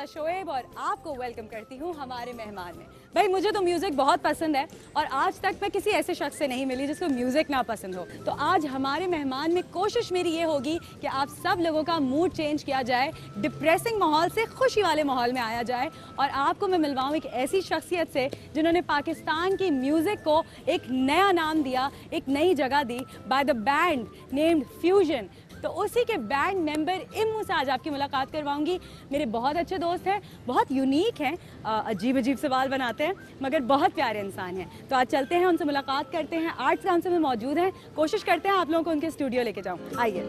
नाज़ा शोएब और आपको वेलकम करती हूँ हमारे मेहमान में। भाई मुझे तो म्यूज़िक बहुत पसंद है और आज तक मैं किसी ऐसे शख्स से नहीं मिली जिसको म्यूज़िक ना पसंद हो। तो आज हमारे मेहमान में कोशिश मेरी ये होगी कि आप सब लोगों का मूड चेंज किया जाए, डिप्रेसिंग माहौल से खुशी वाले माहौल में आया जाए और आपको मैं मिलवाऊँ एक ऐसी शख्सियत से जिन्होंने पाकिस्तान की म्यूज़िक को एक नया नाम दिया, एक नई जगह दी by the band named fusion. तो उसी के बैंड मेंबर इम्मू से आज आपकी मुलाकात करवाऊंगी। मेरे बहुत अच्छे दोस्त हैं, बहुत यूनिक हैं, अजीब अजीब सवाल बनाते हैं मगर बहुत प्यारे इंसान हैं। तो आज चलते हैं, उनसे मुलाकात करते हैं। आर्ट्स काउंसिल में मौजूद हैं, कोशिश करते हैं आप लोगों को उनके स्टूडियो लेके जाऊँ। आइए।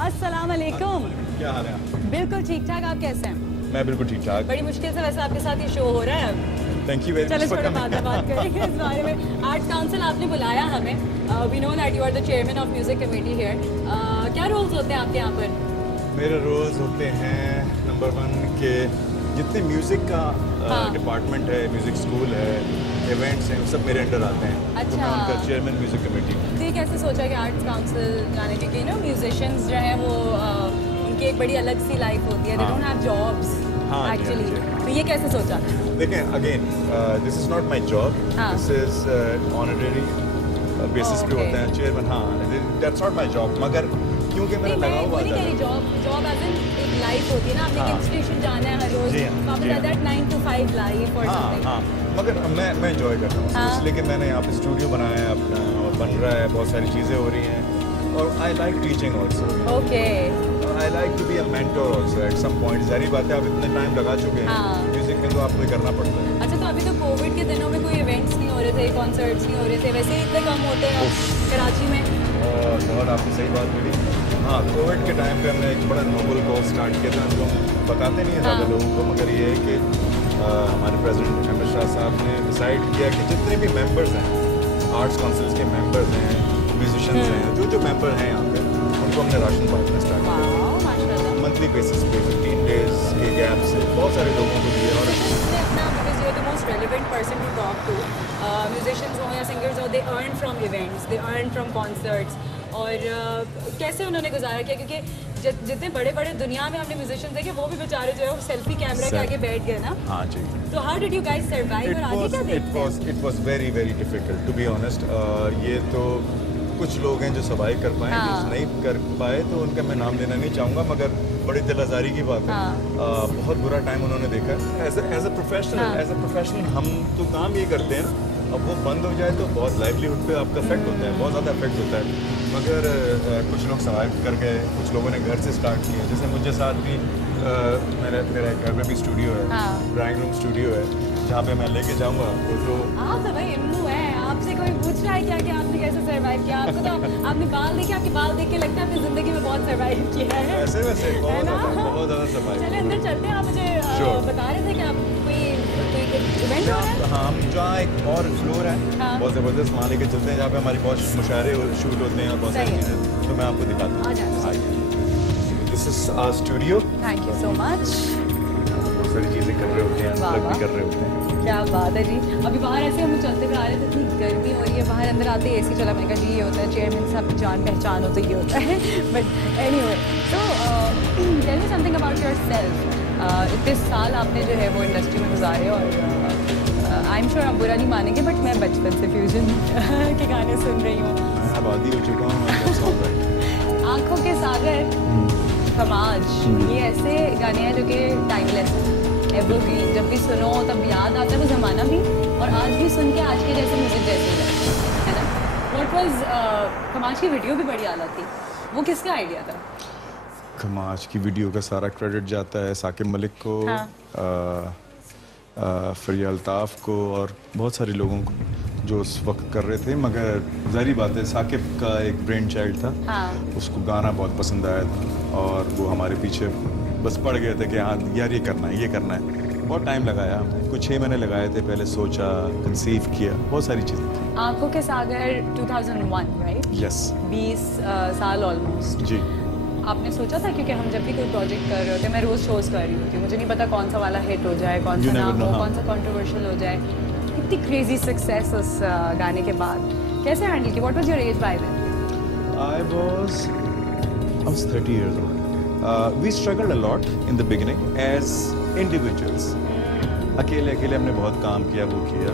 अस्सलाम वालेकुम। क्या हाल है? बिल्कुल ठीक ठाक, आप कैसे हैं? मैं बिल्कुल ठीक ठाक। बड़ी मुश्किल से वैसे आपके साथ ये शो हो रहा है। Thank you very much. चलो थोड़ा बाद में बात करेंगे इस बारे में। आर्ट्स काउंसिल आपने बुलाया हमें, we know that you are the chairman of music committee here. क्या रोल्स होते हैं आपके यहाँ पर? मेरे रोल्स होते हैं नंबर 1 के जितने म्यूज़िक का डिपार्टमेंट है, म्यूज़िक स्कूल है, इवेंट्स हैं, सब मेरे अंडर आते हैं। अच्छा। तो मैं उनका चेयरमैन म्यूज़िक कमेटी। तो ये कैसे सोचा कि आर्ट्स काउंसिल जाने के? ना म्यूजिशियंस जो हैं वो उनकी एक बड़ी अलग सी लाइफ होती है, they don't have jobs actually. तो ये कैसे सोचा? देखें, again this is not my job, this is honorary basis पे होता है चेयरमैन। हाँ, दैट्स नॉट माई जॉब, मगर क्योंकि मैंने लगा हुआ था। जॉब एज इन एक लाइफ होती है ना, आपने इंस्टीट्यूशन जाना है हर रोज, वापस दैट 9 to 5 लाइफ और समथिंग। मगर मैं एंजॉय करता हूँ इसलिए कि मैंने यहाँ पे स्टूडियो बनाया है अपना और बन रहा है, बहुत सारी चीज़ें हो रही हैं और I like teaching also. Okay. I like to be a mentor also at some point. ज़ाहिर बात है, आप इतने टाइम लगा चुके हैं म्यूजिक में, तो आपको ये करना पड़ता है। अच्छा, तो अभी तो कोविड के दिनों में कोई इवेंट्स नहीं हो रहे थे, कॉन्सर्ट्स नहीं हो रहे थे, वैसे ही इतने कम होते हैं कराची में। बहुत आपने सही बात बोली। हाँ, कोविड के टाइम पे हमने एक बड़ा नोबल कॉज स्टार्ट किया था, जो बताते नहीं है ज़्यादा लोगों को, मगर ये है कि हमारे प्रेसिडेंट अहमद शाह साहब ने डिसाइड किया कि जितने भी मेंबर्स हैं, आर्ट्स काउंसिल्स के मेंबर्स हैं, म्यूजिशियंस हैं, जो मेंबर हैं यहाँ पे, उनको हमने राशन बांटना स्टार्ट किया मंथली बेसिस पे 15 डेज के गैप से बहुत सारे लोगों को दिए। और most relevant person to talk to, musicians हो या सिंगर्स हो, they earn from events, they earn from concerts. और कैसे उन्होंने गुजारा किया, क्योंकि जितने बड़े बड़े दुनिया में हमने म्यूजिशियंस देखे, वो भी बेचारे जो है वो सेल्फी कैमरा के आगे बैठ गए ना। हाँ जी। तो how did you guys survive और आगे क्या देखते हैं? It was very very difficult to be honest. ये तो कुछ लोग हैं जो सर्वाइव कर पाए, जो नहीं कर पाए तो उनका मैं नाम लेना नहीं चाहूँगा, मगर बड़ी दिल आज़ारी की बात है। बहुत बुरा टाइम उन्होंने देखा। एज अ प्रोफेशनल हम तो काम ये करते हैं, अब वो बंद हो जाए तो बहुत लाइवलीहुड पे आपका इफेक्ट होता है, बहुत ज़्यादा इफेक्ट होता है। मगर कुछ लोग सर्वाइव कर गए, कुछ लोगों ने घर से स्टार्ट किया। जैसे मुझे साथ भी मेरे घर में भी स्टूडियो है, ड्राइंग रूम स्टूडियो है, जहाँ पे मैं लेके जाऊँगा तो आप तो भाई इम्मू है, आपसे कोई पूछ रहा है क्या कि आपने कैसे सर्वाइव किया? आपको तो आपने बाल देखे, आपके बाल देख के लगता है आपने ज़िंदगी में बहुत सर्वाइव किया है। वैसे बहुत ज़्यादा सर्वाइव। चलिए अंदर चलते हैं। आप मुझे बता रहे थे कि आप कोई इवेंट हो रहा है? हाँ, जहाँ एक और फ्लोर है बहुत ज़बरदस्त, वहाँ लेके चलते हैं, जहाँ पे हमारी बहुत मुशायरे शूट होते हैं और बहुत सारी चीज़ें, तो मैं आपको दिखाता हूँ। This is our studio. Thank you so much. बहुत सारी चीज़ें कर रहे होते हैं, प्लग भी कर रहे होते हैं। क्या बात है जी। अभी बाहर ऐसे हम चलते हुए आ रहे थे, इतनी गर्मी हो रही है बाहर, अंदर आते ही एसी चला। मैंने कहा जी ये होता है चेयरमैन साहब जान पहचान हो तो ये होता है। But anyway, so tell me something about yourself. इतने साल आपने जो है वो इंडस्ट्री में गुजारे और आई एम श्योर आप बुरा नहीं मानेंगे, बट मैं बचपन से फ्यूजन के गाने सुन रही हूँ। मैं आबादी हो चुका हूँ। आँखों के सागर, समाज, ये ऐसे गाने हैं जो कि टाइमलेस हैं, एवरग्रीन। जब भी सुनो तब याद आता है वो ज़माना भी, और आज भी सुन के आज के जैसे म्यूज़िक जैसे ही लगता है ना। व्हाट वाज खमाज की वीडियो भी बड़ी आला थी, वो किसका आइडिया था? खमाज की वीडियो का सारा क्रेडिट जाता है साकिब मलिक को, फरिया अल्ताफ़ को और बहुत सारे लोगों को जो उस वक्त कर रहे थे। मगर ज़ाहिर बात है, साकिब का एक ब्रेन चाइल्ड था, उसको गाना बहुत पसंद आया था और वो हमारे पीछे बस पड़ गए थे कि हाँ यार ये करना है, ये करना है। बहुत टाइम लगाया, कुछ 6 महीने लगाए थे, पहले सोचा, कंसीव किया, बहुत सारी चीज़ें। आँखों के सागर 2001 राइट? यस। 20 साल ऑलमोस्ट। जी। आपने सोचा था, क्योंकि हम जब भी कोई प्रोजेक्ट कर रहे होते हैं, मैं रोज़ शोज़ कर रही होती हूँ, मुझे नहीं पता कौन सा वाला हिट हो जाए, कौन सा ना हो, कौन सा कंट्रोवर्शियल हो जाए। इतनी क्रेजी सक्सेस उस गाने के बाद कैसे हैंडल की? What was your age by then? I was 30 years old. We struggled a lot in the beginning as individuals. अकेले अकेले हमने बहुत काम किया, वो किया।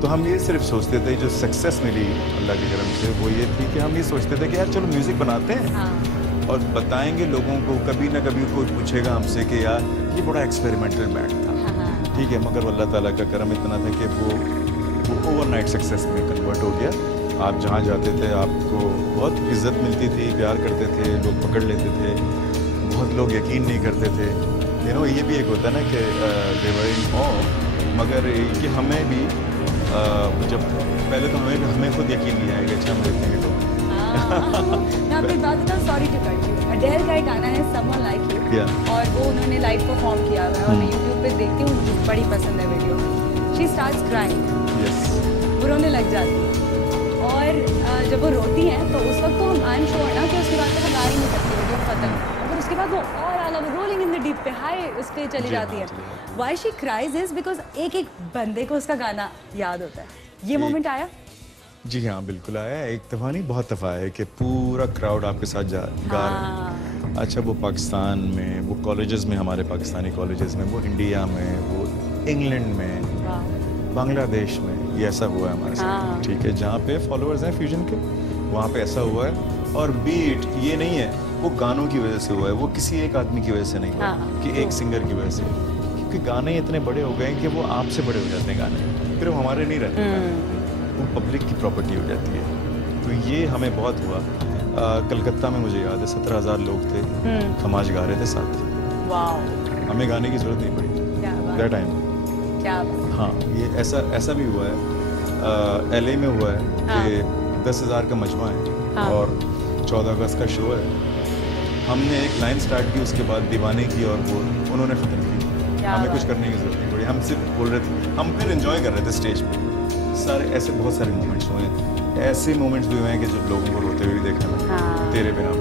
तो हम ये सिर्फ सोचते थे, जो सक्सेस मिली अल्लाह के करम से, वो ये थी कि हम ये सोचते थे कि यार चलो म्यूज़िक बनाते हैं। हाँ। और बताएंगे लोगों को, कभी ना कभी कोई पूछेगा हमसे कि यार ये बड़ा एक्सपेरिमेंटल बैंड था। हाँ। ठीक है, मगर अल्लाह ताला का करम इतना था कि वो ओवरनाइट सक्सेस में कन्वर्ट हो गया। आप जहाँ जाते थे आपको बहुत इज्जत मिलती थी, प्यार करते थे, लोग पकड़ लेते थे, बहुत लोग यकीन नहीं करते थे। ये भी एक होता है ना कि देवर इन ऑ, मगर कि हमें भी जब पहले तो हमें खुद यकीन नहीं आएगा, अच्छा हम देखते हैं तो। मैं आपकी बात बताऊं, सॉरी टू कट यू, अडेल का एक गाना है समवन लाइक यू, और वो उन्होंने लाइव परफॉर्म किया हुआ है और मैं यूट्यूब पे देखती हूँ, मुझे बड़ी पसंद है वीडियो। शी स्टार्ट्स क्राइंग, वो रोने लग जाती है, और जब वो रोती हैं तो उस वक्त तो आई एम श्योर ना कि उसके बाद तो वो गा ही नहीं सकती, वीडियो खत्म। और उसके बाद वो और आला वो रोलिंग इन द डीप पे हाई उस पर चली जाती है। Why she cries is because एक एक बंदे को उसका गाना याद होता है। ये मोमेंट आया? जी हाँ, बिल्कुल आया। एक दफ़ा नहीं, बहुत दफ़ा है कि पूरा क्राउड आपके साथ गा रहा है। अच्छा, वो पाकिस्तान में, वो कॉलेजेस में, हमारे पाकिस्तानी कॉलेजेस में, वो इंडिया में, वो इंग्लैंड में, बांग्लादेश में, ये ऐसा हुआ है हमारे साथ। ठीक है, जहाँ पे फॉलोअर्स हैं फ्यूजन के, वहाँ पे ऐसा हुआ है। और बीट ये नहीं है वो गानों की वजह से हुआ है, वो किसी एक आदमी की वजह से नहीं हुआ कि एक सिंगर की वजह से, क्योंकि गाने इतने बड़े हो गए कि वो आपसे बड़े हो जाते हैं गाने, फिर वो हमारे नहीं रहते, वो पब्लिक की प्रॉपर्टी हो जाती है। तो ये हमें बहुत हुआ। कलकत्ता में मुझे याद है 17,000 लोग थे, खमाज गा रहे थे साथ, हमें गाने की जरूरत नहीं पड़ी दैट टाइम। हाँ, ये ऐसा भी हुआ है। LA में हुआ है कि 10,000 का मजमा है और 14 अगस्त का शो है। हमने एक लाइन स्टार्ट की, उसके बाद दीवाने की, और वो उन्होंने ख़त्म की। हमें कुछ करने की जरूरत नहीं पड़ी, हम सिर्फ बोल रहे थे, हम फिर एंजॉय कर रहे थे स्टेज पे। सारे ऐसे बहुत सारे मोमेंट्स हुए हैं, ऐसे मोमेंट्स भी हुए हैं कि जब लोगों को रोते हुए देखा ना, तेरे बिना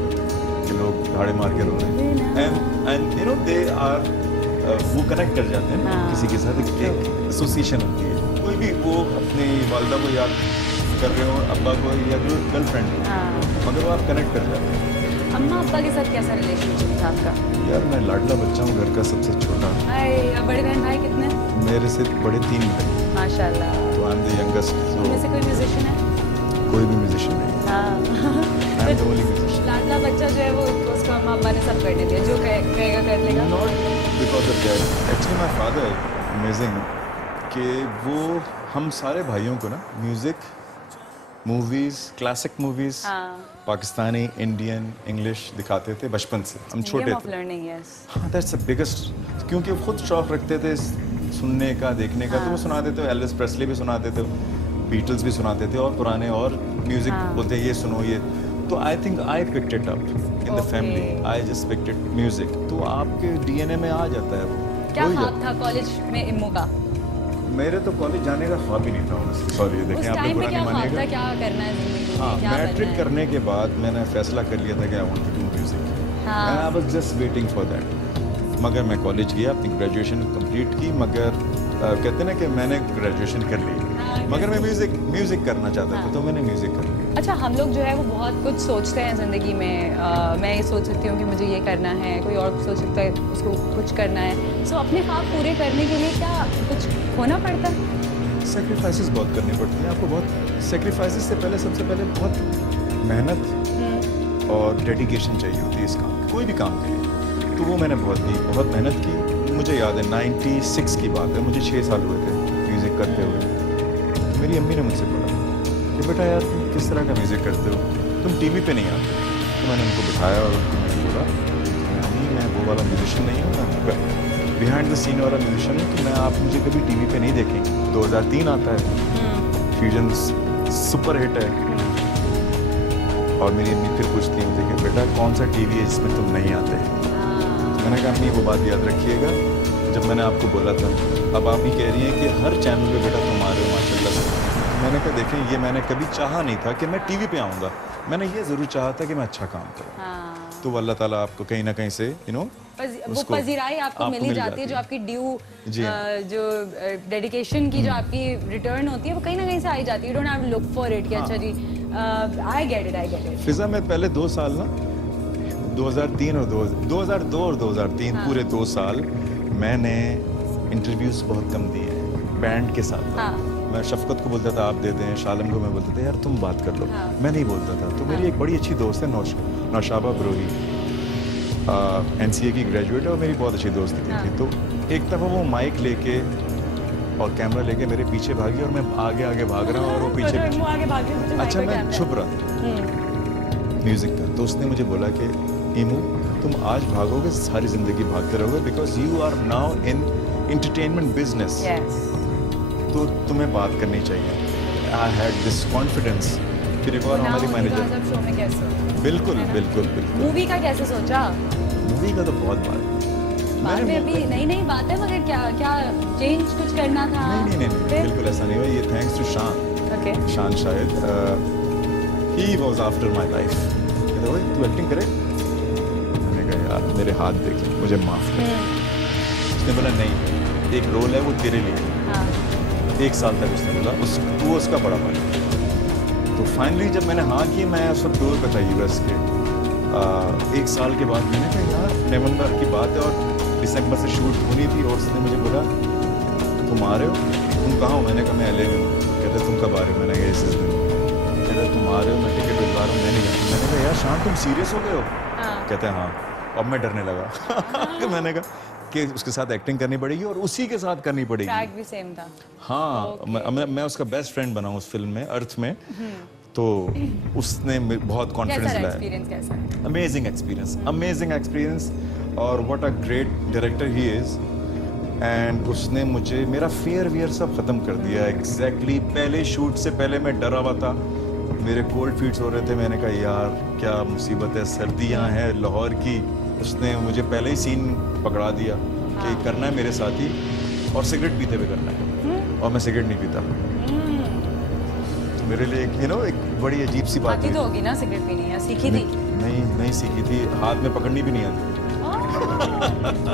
कि लोग धाड़े मार के रो रहे हैं, एंड दे आर वो कनेक्ट कर जाते हैं ना किसी के साथ, एक एसोसिएशन होती है। कोई भी वो अपनी वालदा को याद कर रहे हो, अब्बा को या जो गर्लफ्रेंड हो, मगर वो आप कनेक्ट कर जाते हैं। अम्मा अब्बा के साथ कैसा रिलेशनशिप था आपका? यार मैं लाडला बच्चा हूँ, घर का सबसे छोटा। बड़े बहन भाई कितने? मेरे से बड़े 3 भाई। माशाल्लाह। तो आई एम द यंगेस्ट। उनमें से कोई म्यूजिशियन है? कोई भी म्यूजिशियन नहीं। I am the only musician. लाडला बच्चा जो है वो उसको अम्मा अब्बा ने सब करने दिया, जो कहेगा कर लेगा। Not because of that, actually my father amazing कि वो हम सारे भाइयों को ना music, movies, classic movies, Pakistani, Indian, English दिखाते थे बचपन से, हम छोटे थे। हाँ, दैट्स द बिगेस्ट, क्योंकि वो खुद शौक रखते थे सुनने का, देखने का। तो वो सुनाते थे, एल्विस प्रेस्ली भी सुनाते थे, बीटल्स भी सुनाते थे, और पुराने और म्यूजिक बोलते ये सुनो ये। तो I think I picked it up in the family, I just picked it music. तो आपके DNA में आ जाता है वो। क्या ख्वाब था कॉलेज में इम्मू का? मेरे तो कॉलेज जाने का ख्वाब ही नहीं था। सॉरी, देखें आप लोग बुरा नहीं मानिएगा। क्या करना है जिंदगी में? हाँ, मैट्रिक करने के बाद मैंने फैसला कर लिया था कि I want to do music, and I was just waiting for that. मगर मैं कॉलेज गया, अपनी ग्रेजुएशन कंप्लीट की, मगर कहते ना कि मैंने ग्रेजुएशन कर ली, मगर मैं म्यूजिक करना चाहता था, तो मैंने म्यूजिक कर लिया। अच्छा, हम लोग जो है वो बहुत कुछ सोचते हैं ज़िंदगी में। मैं ये सोच सकती हूँ कि मुझे ये करना है, कोई और सोच सकता है उसको कुछ करना है। सो अपने ख्वाब पूरे करने के लिए क्या कुछ होना पड़ता है? सेक्रीफाइसेस बहुत करने पड़ते हैं आपको। बहुत सेक्रीफाइसेस से पहले, सबसे पहले बहुत मेहनत और डेडिकेशन चाहिए होती है इस काम, कोई भी काम के लिए। तो वो मैंने बहुत मेहनत की। मुझे याद है 96 की बात है, मुझे 6 साल हुए थे म्यूज़िक करते हुए। मेरी अम्मी ने मुझसे बोला कि बेटा यार तुम किस तरह का म्यूज़िक करते हो, तुम टीवी पे नहीं आते। तो मैंने उनको बिठाया और उनको मैंने बोला, अम्मी मैं वो वाला म्यूजिशियन नहीं हूँ, मैं बिहाइंड द सीन वाला म्यूजिशियन हूँ, कि मैं आप मुझे कभी टीवी पे नहीं देखेंगे। 2003 आता है, फ्यूजन सुपर हिट है, और मेरी अम्मी फिर पूछती है मुझे कि बेटा कौन सा टीवी है जिसमें तुम नहीं आते? मैंने कहा अम्मी वो बात याद रखिएगा जब मैंने आपको बोला था। अब आप ही कह रही हैं कि हर चैनल पे बेटा तुम आ रहे हो माशाल्लाह से। मैंने कहा देखें, ये मैंने कभी चाहा नहीं था कि मैं टीवी पे आऊँगा, मैंने ये ज़रूर चाहा था कि मैं अच्छा काम करूँ। तो अल्लाह ताला आपको कहीं ना कहीं से वो पजीराई आपको मिल जाती है, जो आपकी ड्यू, जो डेडिकेशन की जो आपकी रिटर्न होती है, वो कहीं ना कहीं से आई जाती है। You don't have to look for it कि अच्छा जी, आई गेट इट। फिजा में पहले 2 साल ना 2003 और 2002 और 2003 हाँ। पूरे 2 साल मैंने इंटरव्यूज बहुत कम दिए हैं बैंड के साथ। हाँ। मैं शफकत को बोलता था आप दे दें, शालम को मैं बोलता था यार तुम बात कर लो। हाँ। मैं नहीं बोलता था। तो मेरी एक बड़ी अच्छी दोस्त है नौशाबा बरोही, NCA की ग्रेजुएट है और मेरी बहुत अच्छी दोस्त थी। हाँ। तो एक दफ़ा वो माइक लेके और कैमरा लेके मेरे पीछे भागी और मैं आगे आगे भाग रहा हूँ और वो पीछे आगे भाग रही, अच्छा मैं छुप रहा था म्यूजिक का। तो उसने मुझे बोला कि ईमू तुम आज भागोगे सारी जिंदगी भागते रहोगे because you are now in entertainment business, तो तुम्हें बात करनी चाहिए। I had this confidence. फिर एक और हमारी मैनेजर शो में कैसे बिल्कुल बिल्कुल बिल्कुल मूवी का कैसे सोचा? मूवी का तो बहुत बात बाद में अभी नई बात है, मगर क्या चेंज कुछ करना था? नहीं बिल्कुल ऐसा नहीं हुआ। ये थैंक्स टू शान। ओके। शान शायद he was after my life. कहता भाई तू एक्टिंग करे? मैंने कहा यार मेरे हाथ देख मुझे माफ कर। उसने बोला नहीं एक रोल है वो तेरे लिए। हाँ। 1 साल तक उसने बोला तू उसका बड़ा भाई। तो फाइनली जब मैंने हाँ की, मैं उस वक्त दूर पे था US के। 1 साल के बाद मैंने कहा यार नवंबर की बात है और दिसंबर से शूट होनी थी और उसने मुझे बोला तुम आ रहे हो? तुम कहाँ हो? मैंने कहा मैं LA में हूँ। कहते तुम कब आ रहे हो? मैंने कहा इस दिन। कहते तुम आ रहे हो? मैं टिकट भिजवा रहा हूँ। मैं नहीं जानता। मैंने कहा यार शान तुम सीरियस हो गए हो? कहते हैं हाँ। अब मैं डरने लगा। मैंने कहा कि उसके साथ एक्टिंग करनी पड़ेगी और उसी के साथ करनी पड़ेगी। ट्रैक भी सेम था। हाँ मैं उसका बेस्ट फ्रेंड बना हूँ उस फिल्म में, अर्थ में। तो उसने बहुत कॉन्फिडेंस लाया। एक्सपीरियंस कैसा है? अमेजिंग एक्सपीरियंस और what a great director he is. And उसने मुझे मेरा फियर सब खत्म कर दिया। एग्जैक्टली पहले शूट से पहले मैं डरा हुआ था, मेरे कोल्ड फीट्स हो रहे थे। मैंने कहा यार क्या मुसीबत है, सर्दियाँ हैं लाहौर की। उसने मुझे पहले ही सीन पकड़ा दिया कि करना है मेरे साथ ही और सिगरेट पीते हुए करना है और मैं सिगरेट नहीं पीता। मेरे लिए एक बड़ी अजीब सी बात आती तो होगी ना सिगरेट पीनी, या सीखी थी? नहीं सीखी थी, हाथ में पकड़नी भी नहीं आती।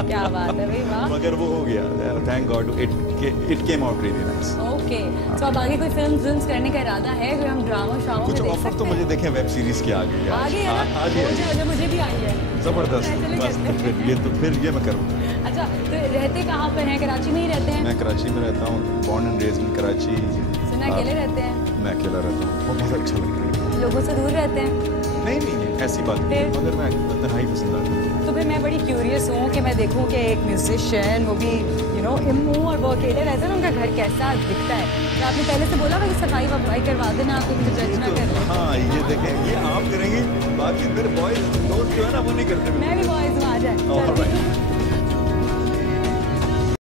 क्या बात है भाई, वाह। मगर वो हो गया, thank God it came out really nice. Okay, तो अब आगे कोई फिल्म करने का इरादा है? कोई हम ड्रामा शामा कुछ ऑफर तो मुझे देखें वेब सीरीज के आगे मुझे भी आई है जबरदस्त। बस फिर ये मैं करूँ। अच्छा, तो रहते कहाँ पर हैं? कराची में ही रहते हैं? मैं कराची में रहता हूँ, born and raised in Karachi. सुना अकेले रहते हैं? मैं अकेला रहता हूँ, वो बहुत अच्छा लगता है। लोगों से दूर रहते हैं? नहीं ऐसी बात नहीं, मगर मैं तन्हाई पसंद आता हूँ। तो फिर मैं बड़ी क्यूरियस हूँ कि मैं देखूँ कि एक म्यूजिशियन, वो भी इम्मू, और वो अकेले रहते हैं ना, उनका घर कैसा दिखता है? तो आपने पहले से बोला कि सफाई वफाई करवा देना, आपको कुछ जज ना कर ले। हाँ ये देखें, ये आप करेंगी, बाकी मेरे बॉयज दोस्त जो है ना वो नहीं करते। मैं भी बॉयज में आ